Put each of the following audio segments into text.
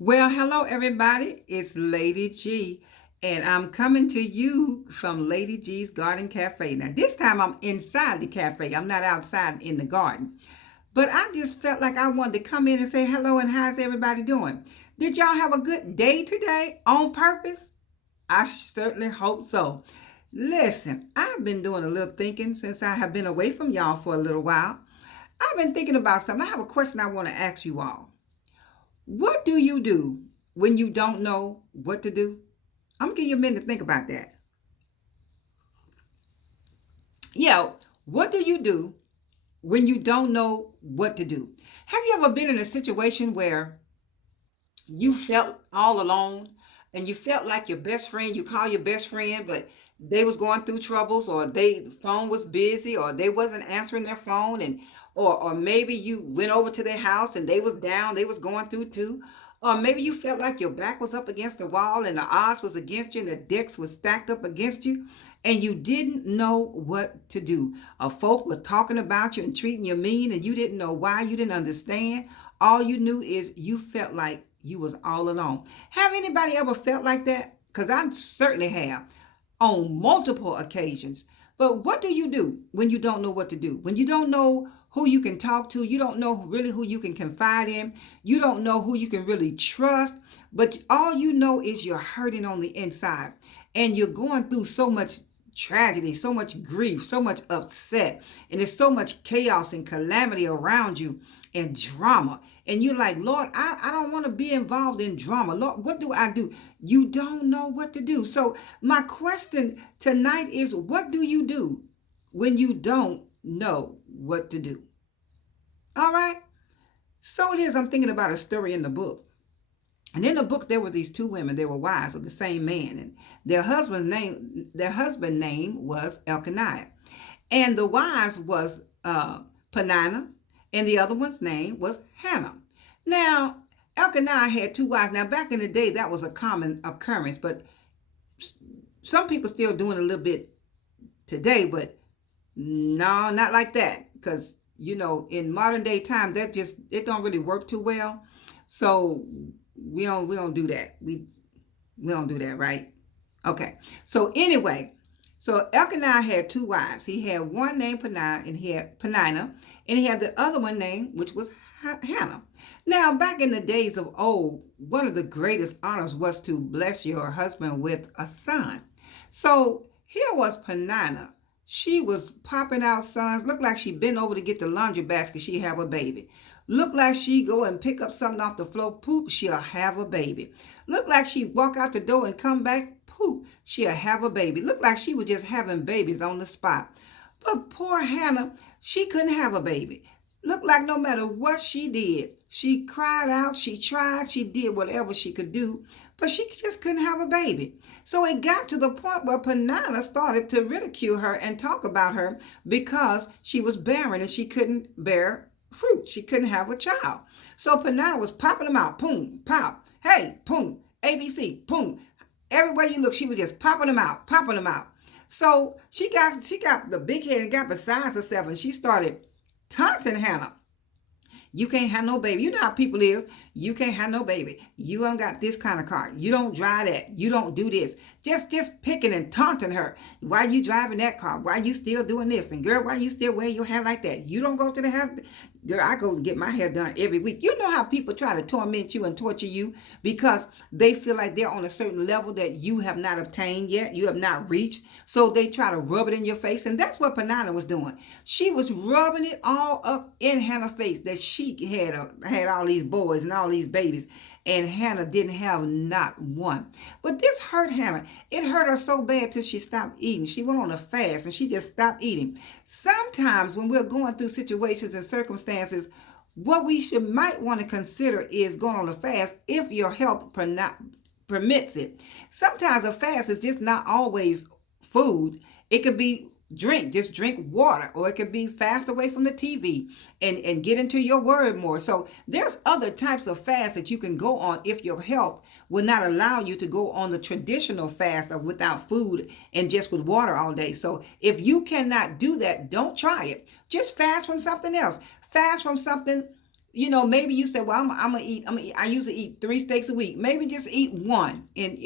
Well, hello everybody. It's Lady G, and I'm coming to you from Lady G's Garden Cafe. Now, this time I'm inside the cafe. I'm not outside in the garden. But I just felt like I wanted to come in and say hello and how's everybody doing? Did y'all have a good day today on purpose? I certainly hope so. Listen, I've been doing a little thinking since I have been away from y'all for a little while. I've been thinking about something. I have a question I want to ask you all. What do you do when you don't know what to do? I'm gonna give you a minute to think about that. Yeah, what do you do when you don't know what to do? Have you ever been in a situation where you felt all alone and you felt like your best friend, you call your best friend, but they was going through troubles or the phone was busy or they wasn't answering their phone and or maybe you went over to their house and they was down, they was going through too. Or maybe you felt like your back was up against the wall and the odds was against you and the decks was stacked up against you and you didn't know what to do. A folk was talking about you and treating you mean and you didn't know why, you didn't understand. All you knew is you felt like you was all alone. Have anybody ever felt like that? Because I certainly have on multiple occasions. But what do you do when you don't know what to do? When you don't know who you can talk to, you don't know really who you can confide in, you don't know who you can really trust, but all you know is you're hurting on the inside and you're going through so much tragedy, so much grief, so much upset, and there's so much chaos and calamity around you and drama. And you're like, Lord, I don't want to be involved in drama. Lord, what do I do? You don't know what to do. So, my question tonight is what do you do when you don't know what to do? All right. So it is. I'm thinking about a story in the book. And in the book, there were these two women. They were wives of the same man, and their husband name was Elkanah, and the wives was Penina, and the other one's name was Hannah. Now, Elkanah had two wives. Now, back in the day, that was a common occurrence, but some people still doing a little bit today, but no, not like that. Because in modern day time, that just it don't really work too well. So we don't do that. We don't do that, right? Okay. So anyway, so Elkanah had two wives. He had one named Penina, and he had the other one named, which was Hannah. Now, back in the days of old, one of the greatest honors was to bless your husband with a son. So here was Penina. She was popping out sons. Looked like she bent over to get the laundry basket. She have a baby. Look like she go and pick up something off the floor. Poop, she'll have a baby. Look like she walk out the door and come back. Poop, she'll have a baby. Look like she was just having babies on the spot. But poor Hannah, she couldn't have a baby. Looked like no matter what she did, she cried out, she tried, she did whatever she could do, but she just couldn't have a baby. So it got to the point where Penina started to ridicule her and talk about her because she was barren and she couldn't bear fruit. She couldn't have a child. So Penina was popping them out. Boom, pop. Hey, boom. ABC, boom. Everywhere you look, she was just popping them out, popping them out. So she got the big head and got beside herself, and she started taunting Hannah. You can't have no baby. You know how people is. You can't have no baby. You don't got this kind of car. You don't drive that. You don't do this. Just picking and taunting her. Why you driving that car? Why you still doing this? And girl, why you still wearing your hair like that? You don't go to the house. Girl, I go get my hair done every week. You know how people try to torment you and torture you because they feel like they're on a certain level that you have not obtained yet. You have not reached. So they try to rub it in your face. And that's what Penina was doing. She was rubbing it all up in Hannah's face that she had all these boys and all these babies. And Hannah didn't have not one. But this hurt Hannah. It hurt her so bad till she stopped eating. She went on a fast and she just stopped eating. Sometimes when we're going through situations and circumstances, what we might want to consider is going on a fast if your health permits it. Sometimes a fast is just not always food. It could be just drink water, or it could be fast away from the TV and get into your word more. So there's other types of fast that you can go on if your health will not allow you to go on the traditional fast of without food and just with water all day. So if you cannot do that, don't try it. Just fast from something else. Fast from something maybe you said, well, I usually eat 3 steaks a week. Maybe just eat one. And,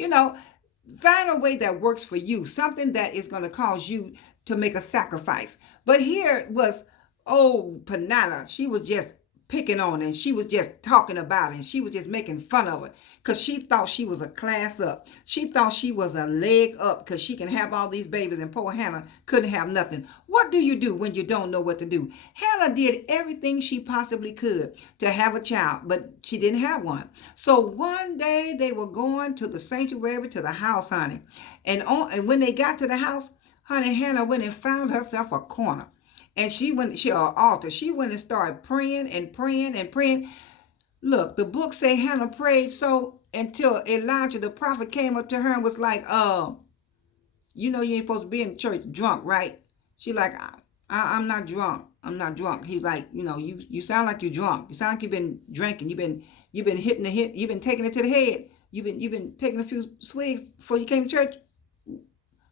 find a way that works for you, something that is going to cause you to make a sacrifice. But here was, Panana. She was just picking on, and she was just talking about it, and she was just making fun of her because she thought she was a class up. She thought she was a leg up because she can have all these babies, and poor Hannah couldn't have nothing. What do you do when you don't know what to do? Hannah did everything she possibly could to have a child, but she didn't have one. So one day they were going to the sanctuary, to the house, honey. And when they got to the house, honey, Hannah went and found herself a corner. And she an altar. She went and started praying and praying and praying. Look, the book say Hannah prayed so until Elijah the prophet came up to her and was like, you ain't supposed to be in church drunk, right? She like, I'm not drunk. I'm not drunk. He's like, you sound like you're drunk. You sound like you've been drinking. You've been hitting the hit. You've been taking it to the head. You've been taking a few swigs before you came to church.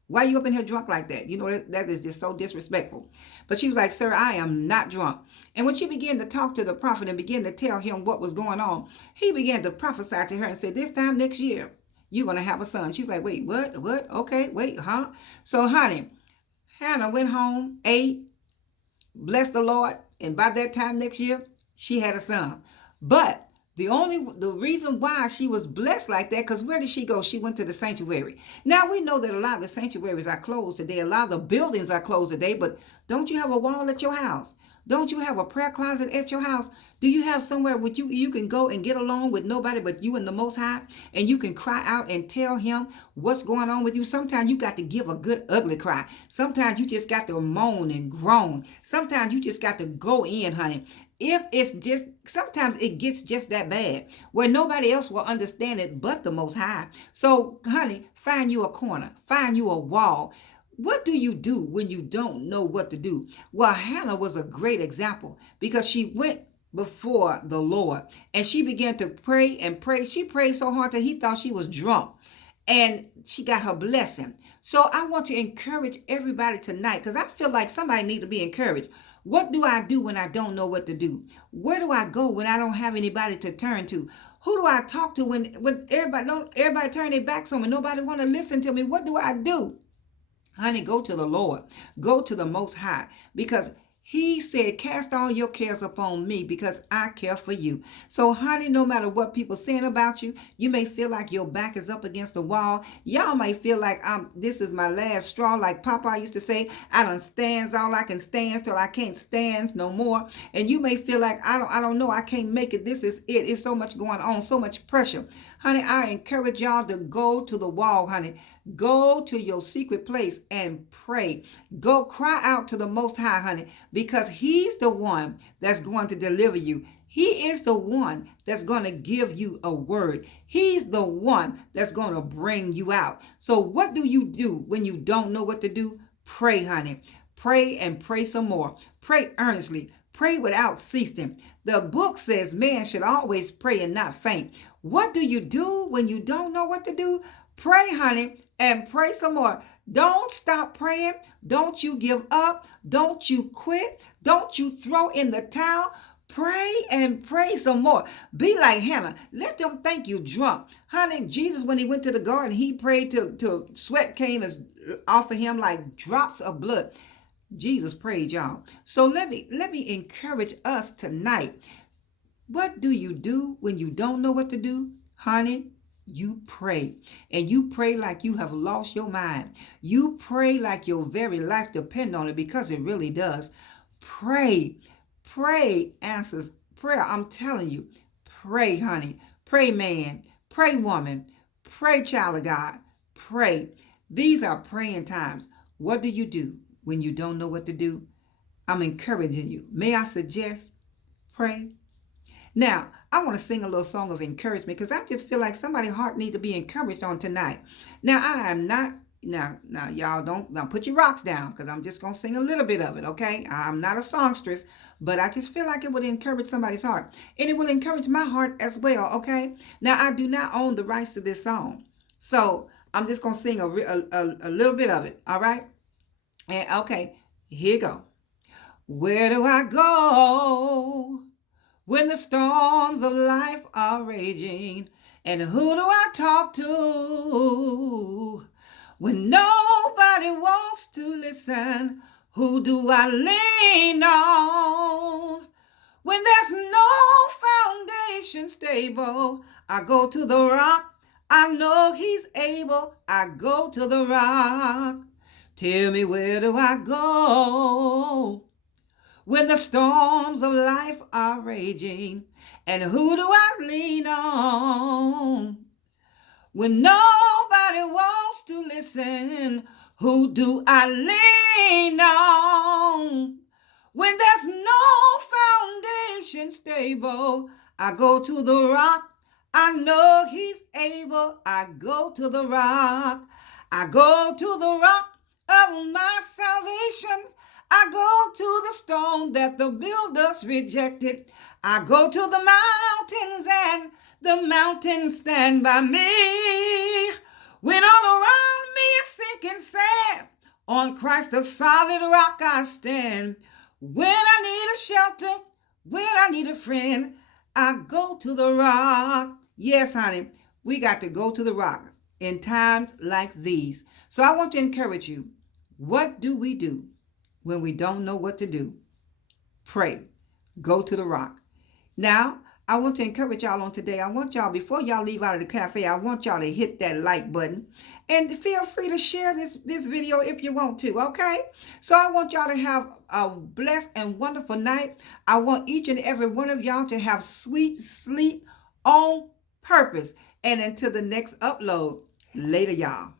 Why are you up in here drunk like that? That is just so disrespectful. But she was like, sir, I am not drunk. And when she began to talk to the prophet and began to tell him what was going on, he began to prophesy to her and said, this time next year, you're going to have a son. She was like, wait, what? Okay, wait, huh? So, honey, Hannah went home, ate, blessed the Lord, and by that time next year, she had a son. But the reason why she was blessed like that, because where did she go? She went to the sanctuary. Now we know that a lot of the sanctuaries are closed today. A lot of the buildings are closed today, but don't you have a wall at your house? Don't you have a prayer closet at your house? Do you have somewhere where you can go and get along with nobody but you and the Most High, and you can cry out and tell him what's going on with you? Sometimes you got to give a good ugly cry. Sometimes you just got to moan and groan. Sometimes you just got to go in, honey. If it's just, sometimes it gets just that bad where nobody else will understand it but the Most High. So, honey, find you a corner, find you a wall. What do you do when you don't know what to do? Well, Hannah was a great example because she went before the Lord and she began to pray and pray. She prayed so hard that he thought she was drunk, and she got her blessing. So I want to encourage everybody tonight, because I feel like somebody needs to be encouraged. What do I do when I don't know what to do? Where do I go when I don't have anybody to turn to? Who do I talk to when everybody turn their backs on me? Nobody want to listen to me. What do I do? Honey, go to the Lord. Go to the Most High, because he said, cast all your cares upon me because I care for you. So, honey, no matter what people saying about you, you may feel like your back is up against the wall. Y'all may feel like this is my last straw. Like Papa used to say, I done stands all I can stand till I can't stand no more. And you may feel like, I don't know, I can't make it. This is it. It's so much going on, so much pressure. Honey, I encourage y'all to go to the wall, honey. Go to your secret place and pray. Go cry out to the Most High, honey, because he's the one that's going to deliver you. He is the one that's going to give you a word. He's the one that's going to bring you out. So what do you do when you don't know what to do? Pray, honey. Pray and pray some more. Pray earnestly. Pray without ceasing. The book says man should always pray and not faint. What do you do when you don't know what to do? Pray, honey, and pray some more. Don't stop praying. Don't you give up. Don't you quit. Don't you throw in the towel. Pray and pray some more. Be like Hannah. Let them think you drunk. Honey, Jesus, when he went to the garden, he prayed till sweat came off of him like drops of blood. Jesus prayed, y'all. So let me encourage us tonight. What do you do when you don't know what to do? Honey, you pray. And you pray like you have lost your mind. You pray like your very life depends on it, because it really does. Pray. Pray answers prayer. I'm telling you. Pray, honey. Pray, man. Pray, woman. Pray, child of God. Pray. These are praying times. What do you do when you don't know what to do? I'm encouraging you. May I suggest pray? Now, I want to sing a little song of encouragement, because I just feel like somebody's heart needs to be encouraged on tonight. Now, I am not, now y'all don't, now put your rocks down, because I'm just going to sing a little bit of it, okay? I'm not a songstress, but I just feel like it would encourage somebody's heart. And it will encourage my heart as well, okay? Now, I do not own the rights to this song, so I'm just going to sing a little bit of it, all right? And okay, here you go. Where do I go when the storms of life are raging. And who do I talk to when nobody wants to listen? Who do I lean on when there's no foundation stable? I go to the rock. I know he's able. I go to the rock. Tell me, where do I go when the storms of life are raging? And who do I lean on when nobody wants to listen? Who do I lean on when there's no foundation stable? I go to the rock. I know he's able. I go to the rock. I go to the rock of my salvation. I go to the stone that the builders rejected. I go to the mountains, and the mountains stand by me. When all around me is sinking sand, on Christ the solid rock I stand. When I need a shelter, when I need a friend, I go to the rock. Yes, honey, we got to go to the rock in times like these. So I want to encourage you. What do we do when we don't know what to do? Pray. Go to the rock. Now, I want to encourage y'all on today. I want y'all, before y'all leave out of the cafe, I want y'all to hit that like button. And feel free to share this video if you want to, okay? So I want y'all to have a blessed and wonderful night. I want each and every one of y'all to have sweet sleep on purpose. And until the next upload, later, y'all.